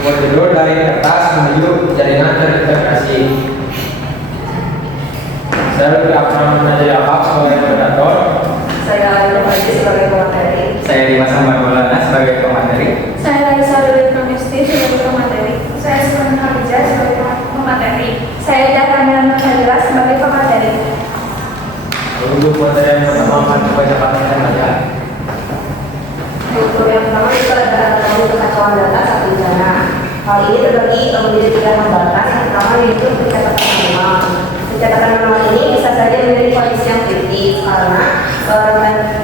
Nomor judul dari kertas menuju jaringan terintegrasi. Saya lebih akan menjadi apa sebagai moderator. Saya Aldo Haji sebagai pemateri. Saya Dimas Ahmad Maulana sebagai pemateri. Saya Raisa Lili Pramesti sebagai pemateri. Saya Sunan Hamzah sebagai pemateri. Saya Jatana Nurhadira sebagai pemateri. Untuk materi yang pertama akan kebanyakan saja. Untuk yang pertama itu ada kekacauan data saat bencana. Hal ini terbagi menjadi 3 hambatan. Yang pertama yaitu pencatatan manual. Pencatatan manual ini bisa saja menjadi kondisi yang kritis karena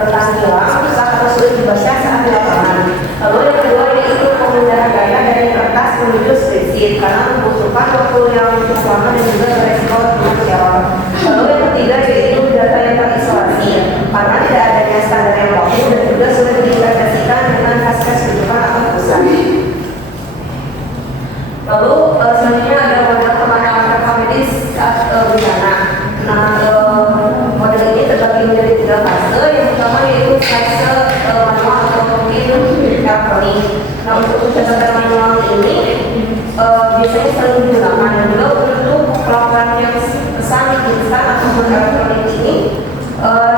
rentan hilang, susah atau sulit dibaca saat di lapangan. Lalu yang kedua yaitu pemindahan data dari kertas menuju spreadsheet karena membutuhkan waktu yang cukup lama dan juga beresiko kemacetan. Lalu yang ketiga yaitu data yang terisolasi karena tidak adanya standar yang baku dan juga sulit diintegrasikan dengan hasil rujukan atau pusat. Lalu selanjutnya ada model pemantauan rekam medis saat bencana. Nah, model ini terbagi menjadi 3 fase. Yang pertama yaitu fase manual atau mungkin elektronik. Nah, untuk pencatatan manual ini biasanya sering digunakan dan juga untuk pelaporan yang pesan instan ataupun elektronik ini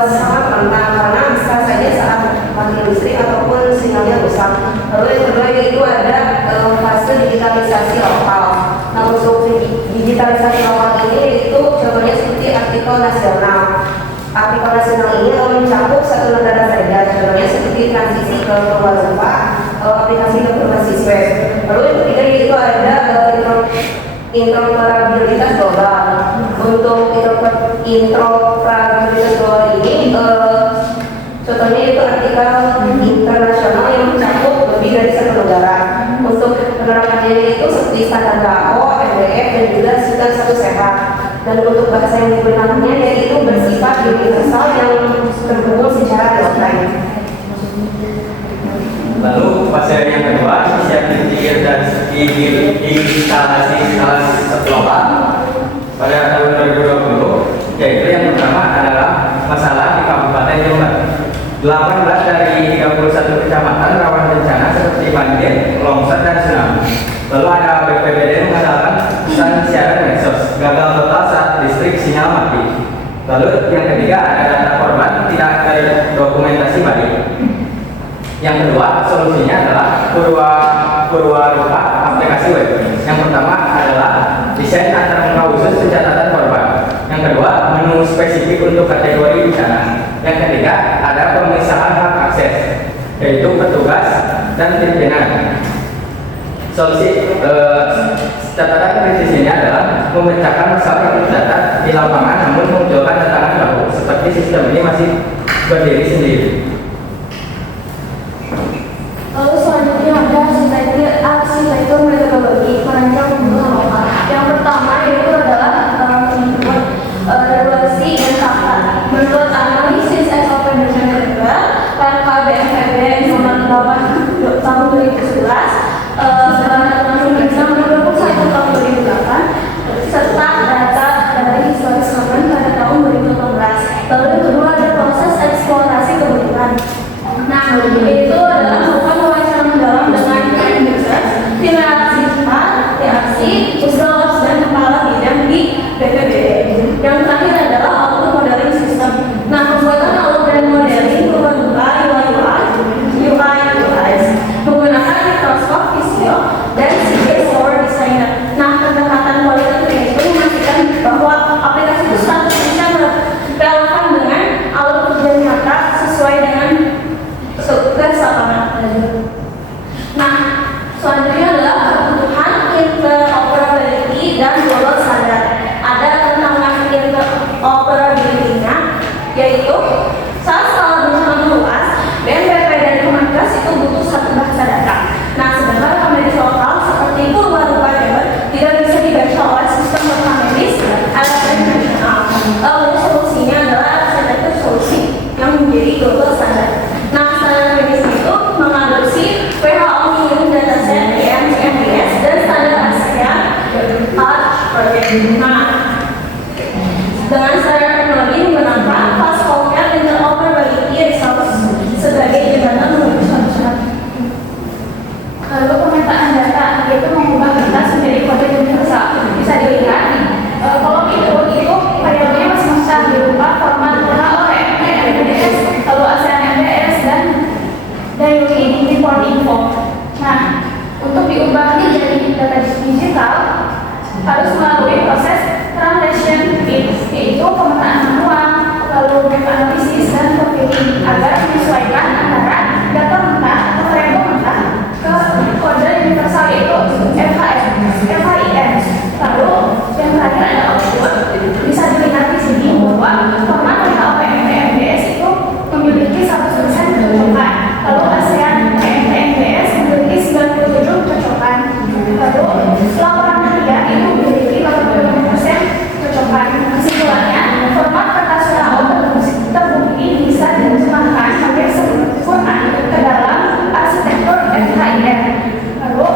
sangat rentan karena bisa saja saat mati listrik ataupun sinyalnya rusak. Lalu yang kedua yaitu ada fase digitalisasi lokal. Nah, untuk digitalisasi lokal ini yaitu contohnya seperti artikel nasional. Artikel nasional ini mencakup satu negara saja, contohnya seperti transisi ke Purwarupa, aplikasi ke berbasis web. Lalu yang ketiga yaitu ada interoperabilitas global. Untuk interoperabilitas global ini contohnya itu artikel internasional yang mencakup lebih dari 1 negara. Untuk penerapannya itu seperti standar WHO, MDF dan juga standar satu sehat. Dan untuk bahasa yang digunakannya yaitu bersifat universal yang terhubung secara real time. Lalu fase yang kedua inisiatif dan instalasi lokal pada tahun 2020, yaitu yang pertama adalah masalah di Kabupaten Jember. 18 dari 31 kecamatan rawan bencana seperti banjir, longsor dan tsunami. Lalu ada BPBD mengatakan pesan siaran medsos gagal total saat listrik sinyal mati. Lalu yang ketiga ada data korban tidak terdokumentasi balik. Yang kedua solusinya adalah Purwarupa aplikasi web. Yang pertama adalah desain antarmuka khusus pencatatan korban. Yang kedua menu spesifik untuk kategori bencana. Yang ketiga ada pemisahan hak akses, yaitu petugas dan pimpinan. Solusi catatan kritis ini adalah memecahkan masalah yang tercatat di lapangan namun memunculkan tantangan baru seperti sistem ini masih berdiri sendiri. Lalu selanjutnya ada arsitektur metodologi merancang pembunuhan lokal. Yang pertama yaitu adalah membuat regulasi dan fakta. Menurut analisis SOP bencana darurat KBMPB nomor 8 tahun 2011, bisa menurut 21 tahun 2008 serta data dari historis korban pada tahun 2018. Lalu yang kedua ada proses eksplorasi kebutuhan. mengubahnya jadi data digital harus melalui proses translation yaitu pemetaan uang, lalu web analisis dan profiling agar menyesuaikan antara data mentah atau variabel mentah ke kode universal yaitu FHIR. Lalu yang terakhir ada output. Bisa dilihat di sini bahwa format PHP-MBS itu memiliki 100% kecocokan. Lalu ASEAN PHP-MBS memiliki 97 kecocokan. Lalu laporan harian itu memiliki 85% kecocokan. Kesimpulannya, format kertas WHO terbukti bisa diterjemahkan hampir sempurna ke dalam arsitektur FHIR. Lalu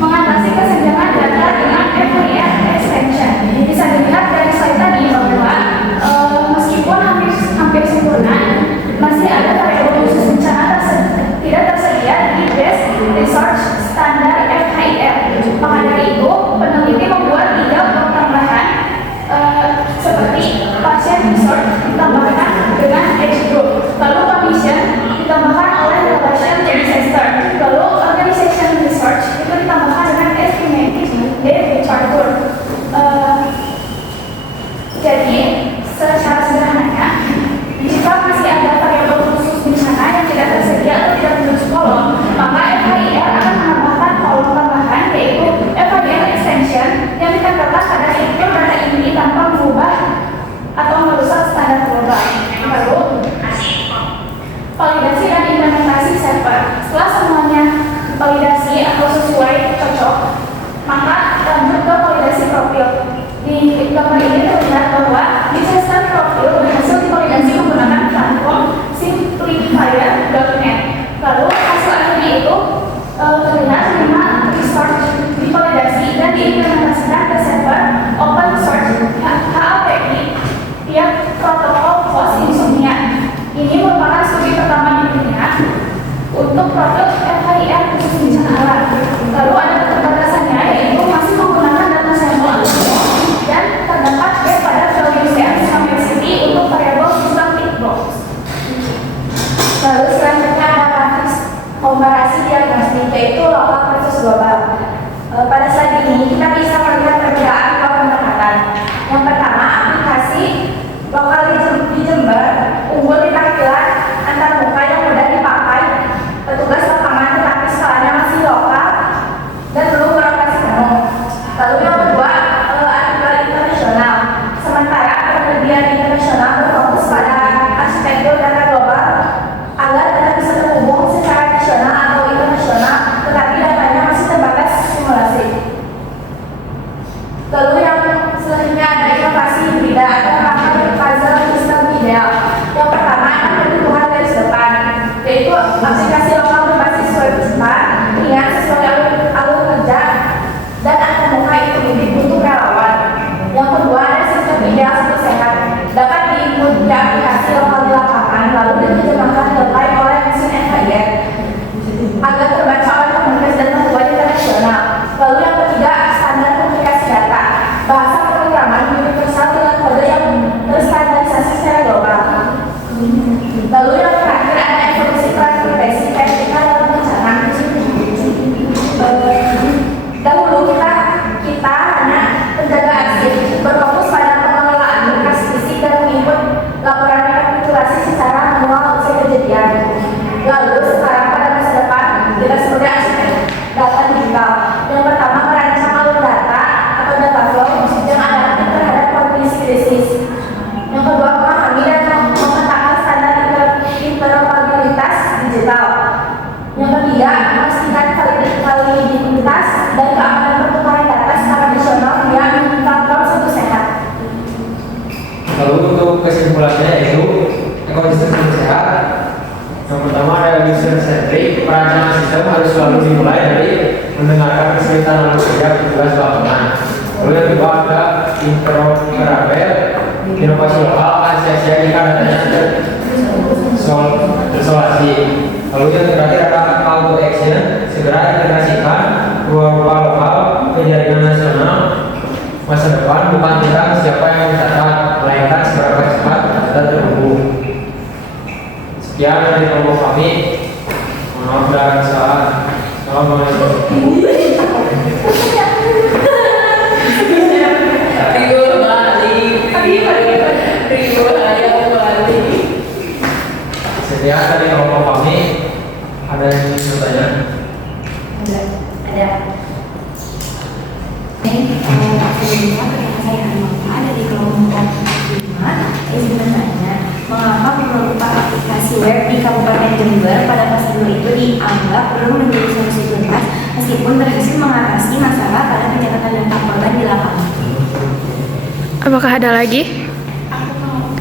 mengatasi kesenjangan data dengan FHIR extension. Bisa dilihat dari slide tadi bahwa meskipun hampir sempurna, masih ada variabel khusus bencana tidak tersedia di base research standar FHIR. Maka dari itu, peneliti membuat 3 blok tambahan seperti patient research ditambahkan dengan age group, lalu condition ditambahkan oleh relation disaster, lalu organization research itu ditambahkan dengan estimated departure. Jadi secara sederhananya, jika masih ada variabel khusus bencana yang tidak tersedia atau tidak menuju kolom, maka FHIR akan menambahkan kolom tambahan yaitu FHIR extension yang ditempelkan pada struktur data ini tanpa mengubah atau merusak standar global. Lalu validasi dan implementasi server. Setelah semuanya validasi atau sesuai cocok, maka lanjut ke validasi profil. Di gambar ini terlihat bahwa disaster profil berhasil divalidasi menggunakan platform simplifier.net. Lalu hasil akhirnya itu terlihat 5 resource divalidasi dan diimplementasikan ke server open source HAPI via protokol host insomnia. Ini merupakan studi pertama di dunia untuk produk FHIR khusus bencana alam. Lalu ada keterbatasannya yaitu masih menggunakan data sampel dan terdapat gap pada value set complexity untuk variabel sistem tick box. Lalu selanjutnya ada komparasi diagnostik yaitu lokal versus global. Pada slide ini kita bisa melihat perbedaan dua pendekatan. Yang pertama, aplikasi lokal di Jember unggul di tampilan antar muka yang mudah dipakai petugas lapangan tetapi skalanya masih lokal dan belum beroperasi penuh. Lalu yang kedua, artikel internasional. Sementara penelitian internasional berfokus pada arsitektur data global agar data bisa terhubung secara nasional atau internasional, tetapi datanya masih terbatas simulasi. Lalu yang selanjutnya ada inovasi hibrida atau puzzle sistem ideal. Yang pertama adalah kebutuhan garis depan, yaitu aplikasi lokal berbasis web cepat, ringan sesuai alur kerja dan antar muka itu butuh relawan. Yang kedua ada sistem ideal satu sehat, dapat diinput di aplikasi lokal di lapangan lalu diterjemahkan live oleh mesin FHIR agar terbaca oleh komunitas dan membuat internasional. Lalu yang ketiga, standar komunikasi data, bahasa pemrograman universal dengan kode yang terstandarisasi secara global. Lalu yang terakhir ada evolusi transkripsi vertikal dalam bencana. Dahulu kita hanya penjaga arsip, berfokus pada pengelolaan berkas fisik dan menginput laporan rekapitulasi secara manual usai kejadian. Lalu sekarang pada masa depan kita sebagai arsitek data digital. Yang pertama, merancang alur data atau data flow yang adaptif terhadap kondisi krisis. Yang kedua, memahami dan memetakan standar interoperabilitas digital. Yang ketiga, memastikan validitas dan keamanan pertukaran data secara nasional via platform satu sehat. Lalu untuk kesimpulannya yaitu ekosistem yang sehat. Yang pertama ada user centric. Perancangan sistem harus selalu dimulai dari mendengarkan kesulitan lalu kerja petugas lapangan. Lalu yang kedua ada interoperable, inovasi lokal, sia-sia jika datanya sudah terisolasi. Lalu yang terakhir ada call to action, segera integrasikan ruang lokal ke jaringan nasional masa depan, bukan tentang siapa yang mencatat, melainkan seberapa cepat data terhubung. Sekian dari kelompok kami. Maaf dan kesalahan. Assalamualaikum. Sebelumnya ketika saya anggota dari kelompok 5, izin bertanya, mengapa pengelolaan aplikasi web di Kabupaten Jember pada fase 2 itu dianggap belum menjadi solusi tuntas meskipun berhasil mengatasi masalah pada pencatatan data korban di lapangan? Apakah ada lagi? Aku mau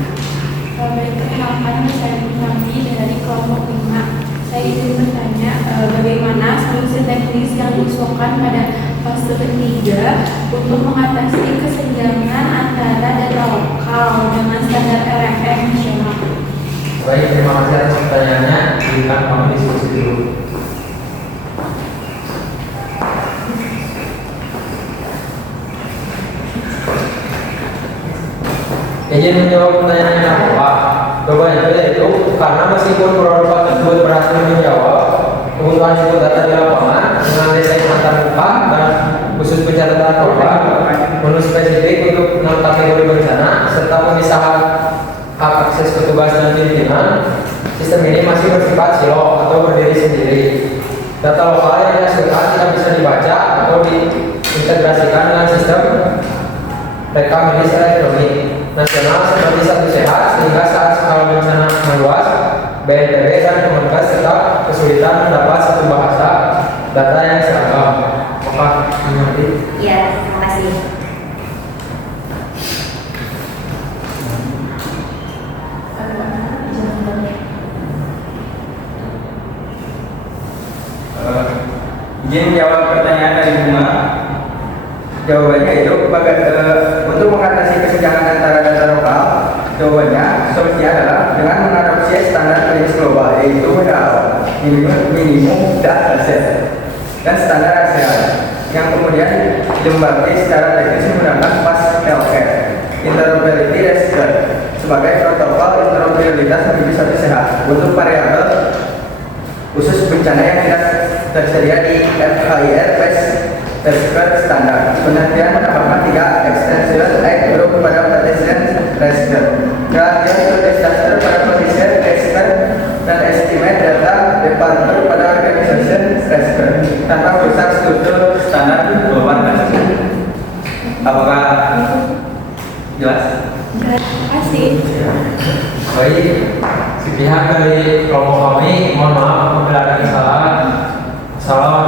beri perkenalkan saya kami dari kelompok 5. Saya ingin bertanya bagaimana solusi teknis yang diusulkan pada fase ketiga untuk mengatasi kesenjangan antara data lokal dengan standar RFM nasional. Baik, terima kasih atas pertanyaannya. Berikan kami diskusi dulu. Izin menjawab pertanyaan yang apa? Jawabannya yaitu karena meskipun produk tersebut berhasil menjawab kebutuhan input data di lapangan dengan desain antar muka dan khusus pencatatan korban, menu spesifik untuk 6 kategori bencana serta pemisahan hak akses petugas dan pimpinan, sistem ini masih bersifat silo atau berdiri sendiri. Data lokal yang dihasilkan tidak bisa dibaca atau diintegrasikan dengan sistem rekam medis elektronik nasional seperti Satu Sehat, sehingga saat skala bencana meluas, BNPB dan Kemenkes tetap kesulitan mendapat satu bahasa data yang seragam. Apakah mengerti? Ya, terima kasih. Izin menjawab pertanyaan dari Bunga. Jawabannya itu untuk mengatasi kesenjangan antara data lokal, jawabannya solusinya adalah dengan mengadopsi standar klinis global, yaitu WHO, minimum data set, dan standar ASEAN, yang kemudian dilembagai secara teknis menggunakan PAS Healthcare Interoperability Register sebagai protokol interoperabilitas menuju Satu Sehat untuk variabel khusus bencana yang tidak tersedia di FHIR PES Register standar. Penelitian menambahkan 3 extension group pada partition register, creation disaster pada partition register, dan estimate data department pada organization register tanpa merusak struktur standar global tersebut. Apakah jelas? Terima kasih. Baik, sepihak dari kelompok kami, mohon maaf apabila ada kesalahan. Assalamualaikum